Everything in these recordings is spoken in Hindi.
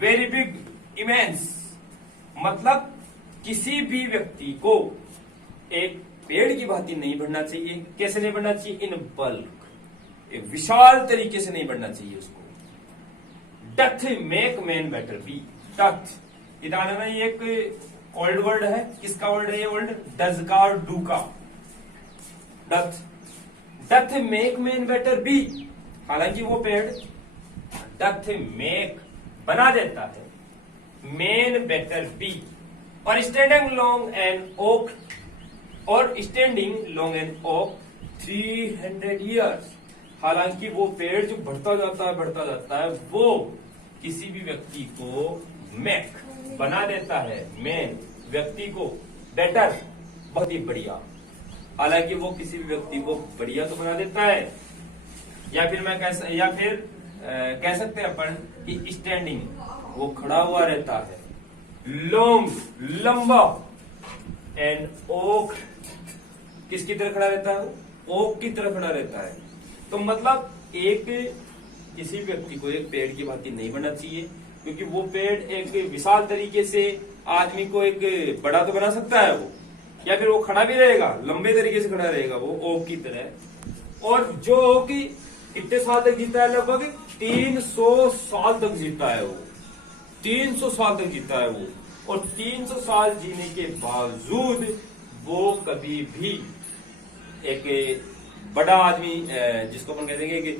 वेरी बिग, इमेंस, मतलब किसी भी व्यक्ति को एक पेड़ की भांति नहीं बढ़ना चाहिए। कैसे नहीं बढ़ना चाहिए? इन बल्क, एक विशाल तरीके से नहीं बढ़ना चाहिए उसको। Doth make man better B. Doth इधर ना, ये एक ओल्ड वर्ड है। किसका वर्ड है ये वर्ड? डज का और डू का। Doth make man better be, हालांकि वो पेड़ डथ मेक बना देता है मैन बेटर बी, और स्टैंडिंग लॉन्ग एन ओक, और standing long an oak 300 years, हालांकि वो पेड़ जो बढ़ता जाता है वो किसी भी व्यक्ति को मेक बना देता है, मैन व्यक्ति को, बेटर बहुत ही बढ़िया, हालांकि वो किसी भी व्यक्ति को बढ़िया तो बना देता है। या फिर कह सकते हैं अपन कि स्टैंडिंग वो खड़ा हुआ रहता है, लॉन्ग लंबा, एंड ओक किसकी तरह खड़ा रहता है? ओक की तरह खड़ा रहता है। तो मतलब एक किसी व्यक्ति को एक पेड़ की भांति नहीं बनना चाहिए, क्योंकि वो पेड़ एक विशाल तरीके से आदमी को एक बड़ा तो बना सकता है वो, या फिर वो खड़ा भी रहेगा, लंबे तरीके से खड़ा रहेगा वो ओक की तरह। और जो ओक कितने साल तक जीता है? लगभग 300 साल तक जीता है वो, 300 साल तक जीता है वो। और 300 साल जीने के बावजूद वो कभी भी एक बड़ा आदमी, जिसको अपन कहते हैं कि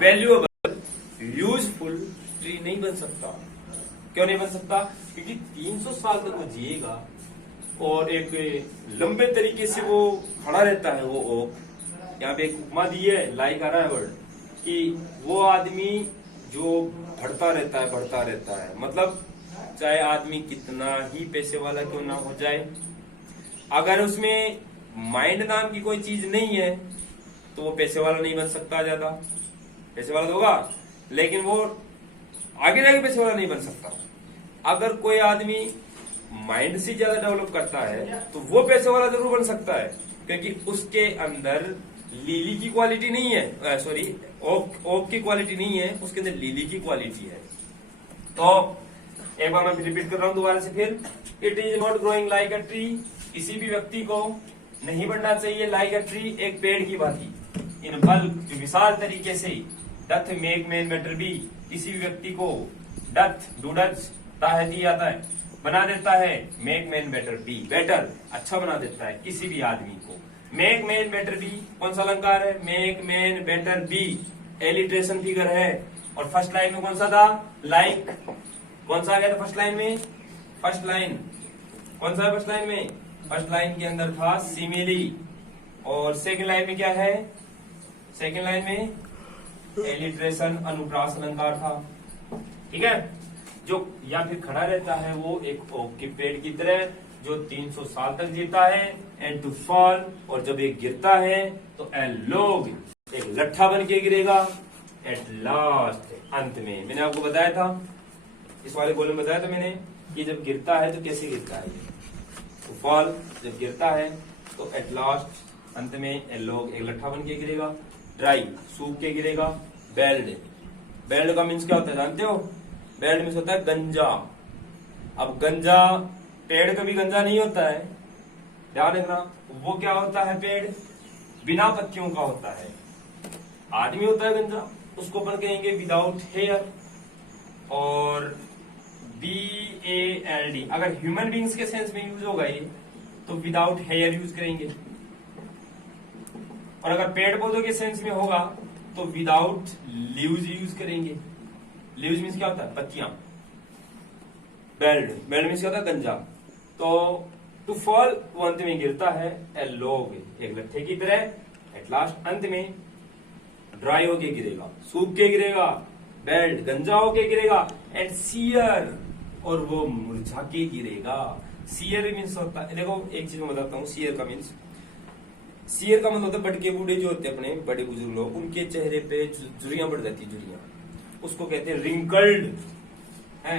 वैल्यूएबल, यूजफुल ट्री नहीं बन सकता। क्यों नहीं बन सकता? क्योंकि 300 साल तक वो जिएगा और एक लंबे तरीके से वो खड़ा रहता है वो ओक। यहाँ पे एक उपमा दी है, लाइक आ रहा है वर्ड, कि वो आदमी जो बढ़ता रहता है, मतलब चाहे आदमी कितना ही पैसे वाला क्यों ना हो जाए, अगर उसमें माइंड नाम की कोई चीज नहीं है तो वो पैसे वाला नहीं बन सकता। ज्यादा पैसे वाला तो होगा, लेकिन वो आगे जाके पैसे वाला नहीं बन सकता। अगर कोई आदमी माइंड से ज्यादा डेवलप करता है तो वो पैसे वाला जरूर बन सकता है, क्योंकि उसके अंदर लीली की क्वालिटी नहीं है, सॉरी ओक की क्वालिटी नहीं है, उसके अंदर लीली की क्वालिटी है। तो एक बार मैं रिपीट कर रहा हूं दोबारा से फिर, it is not growing like a tree, किसी भी व्यक्ति को नहीं बढ़ना चाहिए लाइक अ ट्री, एक पेड़ की भांति, इन बल्क, जो विशाल तरीके से, doth make man better B, किसी भी व्यक्ति को डथ डू डज ताहती आता है, बना देता है, make man better B, better अच्छा बना देता है किसी भी आदमी को। मेक मैन बेटर बी कौन सा अलंकार है? Make man better B alliteration figure है। और फर्स्ट लाइन में कौन सा था? लाइक। कौन सा आ गया था फर्स्ट लाइन में? फर्स्ट लाइन कौन सा है फर्स्ट लाइन में? फर्स्ट लाइन के अंदर था सिमिली, और सेकंड लाइन में क्या है? सेकंड लाइन में एलिट्रेशन अनुप्रास अलंकार था। ठीक है, जो या फिर खड़ा रहता है वो एक ओक के पेड़ की तरह, जो 300 साल तक जीता है, एंड टू फॉल, और जब एक गिरता है तो ए लोग, एक लट्ठा बन के गिरेगा, एट लास्ट, अंत में। मैंने आपको बताया था, इस वाले गोल में बताया था मैंने, कि जब गिरता है तो कैसे गिरता है, तो फॉल, जब गिरता है तो एट लास्ट, अंत में ए लोग, एक लट्ठा बन के गिरेगा, ड्राई, सूख के गिरेगा, बेल्ड। बेल्ड का मीन्स क्या होता है जानते हो? बेल्ड मीन्स होता है गंजा। अब गंजा, पेड़ कभी गंजा नहीं होता है, ध्यान रखना। वो क्या होता है? पेड़ बिना पत्तियों का होता है। आदमी होता है गंजा, उसको अपन कहेंगे विदाउट हेयर, और BALD, अगर ह्यूमन बींग्स के सेंस में यूज होगा ये तो विदाउट हेयर यूज करेंगे, और अगर पेड़ पौधों के सेंस में होगा तो विदाउट लीव्स यूज करेंगे। लीव्स मीन्स क्या होता है? पत्तियां। बेल्ड, बेल्ड मीन्स क्या होता है? गंजा। तो टू फॉल, वो अंत में गिरता है, ए लोग, एक लट्ठे की तरह, एट लास्ट, अंत में ड्राई होके गिरेगा, सूख के गिरेगा, बेल्ड, गंजा होके गिरेगा, एंड सियर, और वो मुरझा के गिरेगा। सियर मीन्स होता है, देखो एक चीज मैं बताता हूँ, सियर का मीन्स, सियर का मतलब होता है बड़के बूढ़े जो होते हैं अपने बड़े बुजुर्ग लोग, उनके चेहरे पे झुर्रियां पड़ जाती है, झुर्रियां, उसको कहते हैं रिंकल्ड, है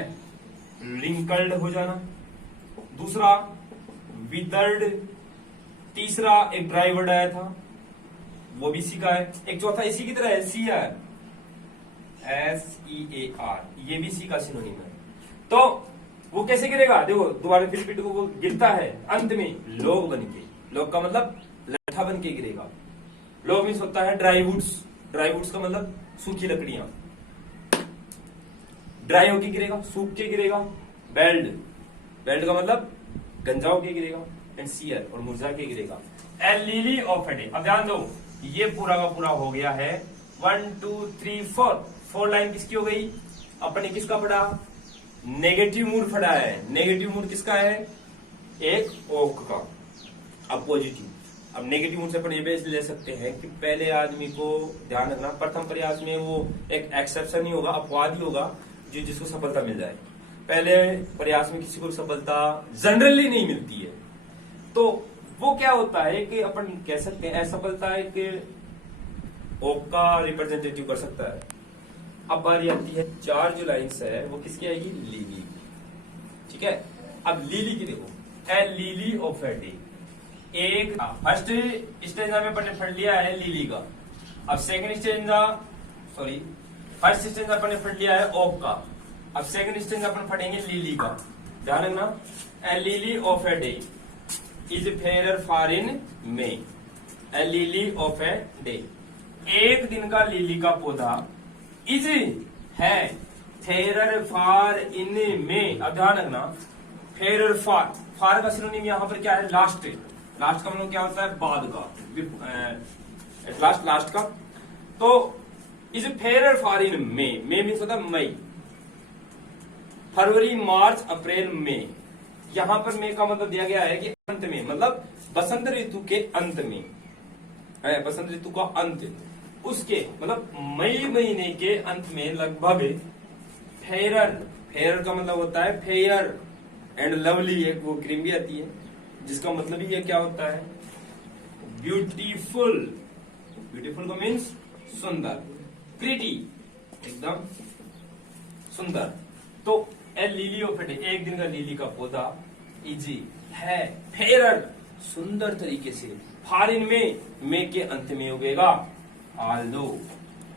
रिंकल्ड हो जाना। दूसरा विदर्ड, तीसरा एक ड्राई वर्ड आया था, वो भी इसी का है। एक चौथा इसी की तरह है, सियर, SEAR, ये भी इसी का सिनोनिम है। तो वो कैसे गिरेगा, देखो दोबारा फिर रिपीट को, वो गिरता है अंत में लॉग बन के, लॉग का मतलब लट्ठा बन के गिरेगा। लॉग मीन्स होता है ड्राई वुड्स, ड्राई वुड्स का मतलब सूखी लकड़ियां, ड्राई होके गिरेगा, सूख के गिरेगा। बेल्ड, बेल्ड का मतलब गंजा होके गिरेगा। एंड सियर, और मुरझा के गिरेगा। ए लिली ऑफ ए डे, अब ध्यान दो, ये पूरा का पूरा हो गया है 1 2 3 4, 4 लाइन किसकी हो गई, अपने किसका पढ़ा, नेगेटिव मूड पढ़ा है। नेगेटिव मूड किसका है, एक ओक का। अब पॉजिटिव, अब नेगेटिव मूड से अपन ये बेस ले सकते हैं कि पहले आदमी को ध्यान रखना, प्रथम प्रयास में वो एक एक्सेप्शन ही होगा, अपवाद ही होगा जो जिसको सफलता मिल जाए। पहले प्रयास में किसी को सफलता जनरली नहीं मिलती है, तो वो क्या होता है कि अपन कह सकते हैं असफलता है कि ओक का रिप्रेजेंटेटिव कर सकता है। अब बारी आती है 4 जो लाइन्स है वो किसकी आएगी, लीली, ठीक है। अब लीली की देखो, a lily of a day, एक फर्स्ट स्टेंजा में अपन पढ़ लिया है लीली का। अब second stanza, sorry first stanza अपन पढ़ लिया है ओक का। अब सेकंड स्टेंजा अपन पढ़ेंगे लीली का। ध्यान रखना, a lily of a day is fair for in May, a lily of a day, एक दिन का लिली का पौधा, इज है फेयर फॉर इन मे। अब ध्यान रखना, फेयर फॉर, फॉर का सिनोनिम यहां पर क्या है, लास्ट। लास्ट का मतलब क्या होता है, बाद का, लास्ट, लास्ट का। तो is fair for in may, may means होता है मई, फरवरी मार्च अप्रैल मई। यहां पर मई का मतलब दिया गया है कि अंत में, मतलब बसंत ऋतु के अंत में है, बसंत ऋतु का अंत, उसके मतलब मई महीने के अंत में लगभग फेयर, फेयर का मतलब होता है फेयर एंड लवली, एक वो क्रीम भी आती है जिसका मतलब ही ये क्या होता है, ब्यूटीफुल। ब्यूटीफुल का मीन्स सुंदर, प्रीटी, एकदम सुंदर। तो ए लिली ऑफ ए डे, एक दिन का लिली का पौधा, इजी है फेयर, सुंदर तरीके से, फॉरिन में, मे के अंत में उगेगा। आल्दो,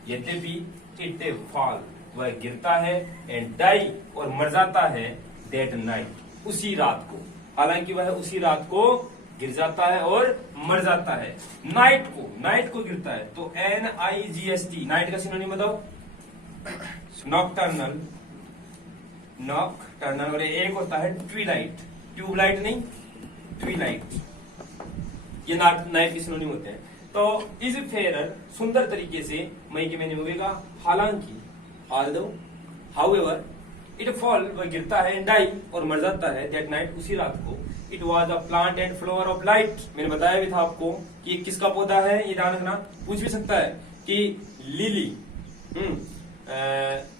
यद्यपि, इट फॉल, वह गिरता है, एंड डाई, और मर जाता है, दैट नाइट, उसी रात को। हालांकि वह उसी रात को गिर जाता है और मर जाता है। नाइट को, नाइट को गिरता है, तो NIGST, नाइट का सिनोनिम बताओ, नॉकटर्नल, नॉकटर्नल। और एक होता है ट्विलाइट, ट्यूबलाइट नहीं, ट्विलाइट, ये नाइट के सिनोनिम होते हैं। तो इज फेयर, सुंदर तरीके से मई के महीने में उगेगा। हालांकि, ऑल्दो, हाउएवर, इट फॉल, वह गिरता है, डाई, और मर जाता है, दैट नाइट, उसी रात को। It was a plant and flower of light, मैंने बताया भी था आपको कि किसका पौधा है, ये ध्यान रखना, पूछ भी सकता है कि लिली,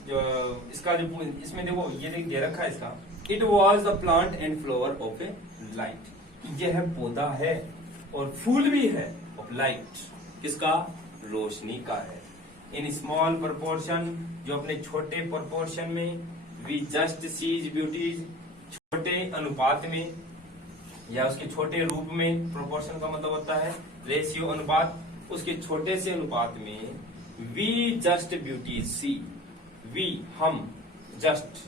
जो इसका जो इसमें देखो ये दे रखा है इसका, it was the plant and flower of A light, यह पौधा है और फूल भी है ऑफ लाइट, किसका, रोशनी का है। इन स्मॉल प्रोपोर्शन, जो अपने छोटे प्रोपोर्शन में, वी जस्ट सीज ब्यूटीज, छोटे अनुपात में या उसके छोटे रूप में, प्रोपोर्शन का मतलब होता है रेशियो, अनुपात, उसके छोटे से अनुपात में, we just beauties see, we हम, जस्ट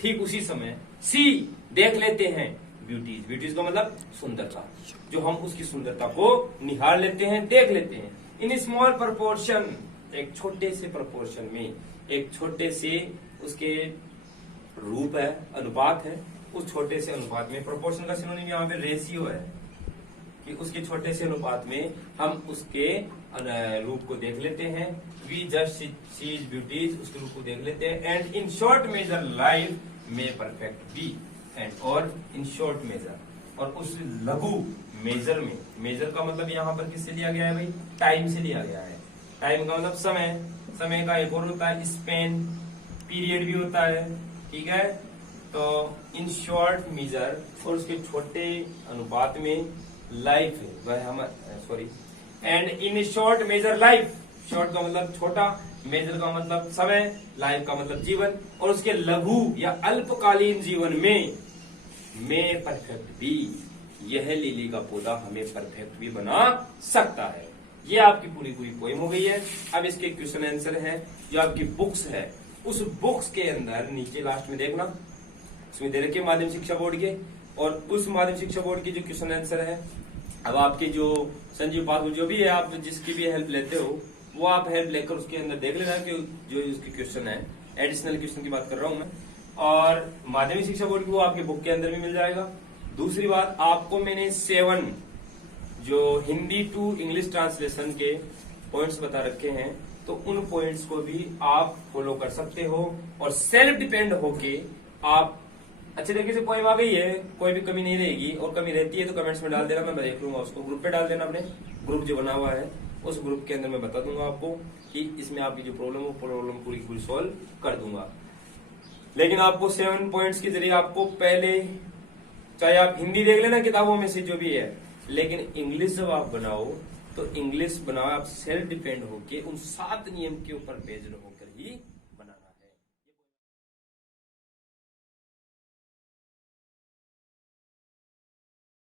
ठीक उसी समय, सी देख लेते हैं, ब्यूटीज, ब्यूटीज का मतलब सुंदरता, जो हम उसकी सुंदरता को निहार लेते हैं, देख लेते हैं। इन स्मॉल प्रोपोर्शन, एक छोटे से प्रोपोर्शन में, एक छोटे से उसके रूप है, अनुपात है, उस छोटे से अनुपात में, प्रोपोर्शन का सिनोनिम यहाँ पे रेशियो है, कि उसके छोटे से अनुपात में हम उसके रूप को देख लेते हैं। वी जस्ट सीज ब्यूटीज, उसके रूप को देख लेते हैं। And in short measure life में परफेक्ट बी, एंड और इन शॉर्ट मेजर, और उस लघु मेजर में, मेजर का मतलब यहाँ पर किससे लिया गया है भाई, टाइम से लिया गया है। टाइम का मतलब समय, समय का एक और होता है स्पेन, पीरियड भी होता है, ठीक है। तो इन शॉर्ट मेजर, और उसके छोटे अनुपात में, लाइफ है वह हम, sorry, and in short measure life, short का मतलब छोटा, मेजर का मतलब समय, लाइफ का मतलब जीवन, और उसके लघु या अल्पकालीन जीवन में परफेक्ट भी, यह लिली का पौधा हमें परफेक्ट भी बना सकता है। ये आपकी पूरी पूरी पोएम हो गई है। अब इसके क्वेश्चन आंसर है, जो आपकी बुक्स है, उस बुक्स के अंदर नीचे लास्ट में देखना, इसमें दे रखे माध्यमिक शिक्षा बोर्ड के, और उस माध्यमिक शिक्षा बोर्ड की जो क्वेश्चन आंसर है, अब आपके जो संजीव पासबुक जो भी है, आप जिसकी भी हेल्प लेते हो वो आप हेल्प लेकर उसके अंदर देख लेना कि जो उसके क्वेश्चन है, एडिशनल क्वेश्चन की बात कर रहा हूं मैं, और माध्यमिक शिक्षा बोर्ड की वो आपके बुक के अंदर भी मिल जाएगा। दूसरी बात, आपको मैंने 7 जो हिंदी टू इंग्लिश ट्रांसलेशन के पॉइंट्स बता रखे हैं, तो उन पॉइंट्स को भी आप फॉलो कर सकते हो और सेल्फ डिपेंड होके आप अच्छे तरीके से पोएम आ गई है, कोई भी कमी नहीं रहेगी, और कमी रहती है तो कमेंट्स में डाल देना, मैं देख लूंगा उसको। ग्रुप पे डाल देना, अपने ग्रुप जो बना हुआ है उस ग्रुप के अंदर मैं बता दूंगा आपको कि इसमें आपकी जो प्रॉब्लम है प्रॉब्लम पूरी पूरी सॉल्व कर दूंगा। लेकिन आपको 7 पॉइंट्स के जरिए आपको पहले, चाहे आप हिंदी देख लेना किताबों में से जो भी है, लेकिन इंग्लिश जब आप बनाओ तो इंग्लिश बनाओ आप सेल्फ डिपेंड होके उन 7 नियम के ऊपर बेस्ड होकर ही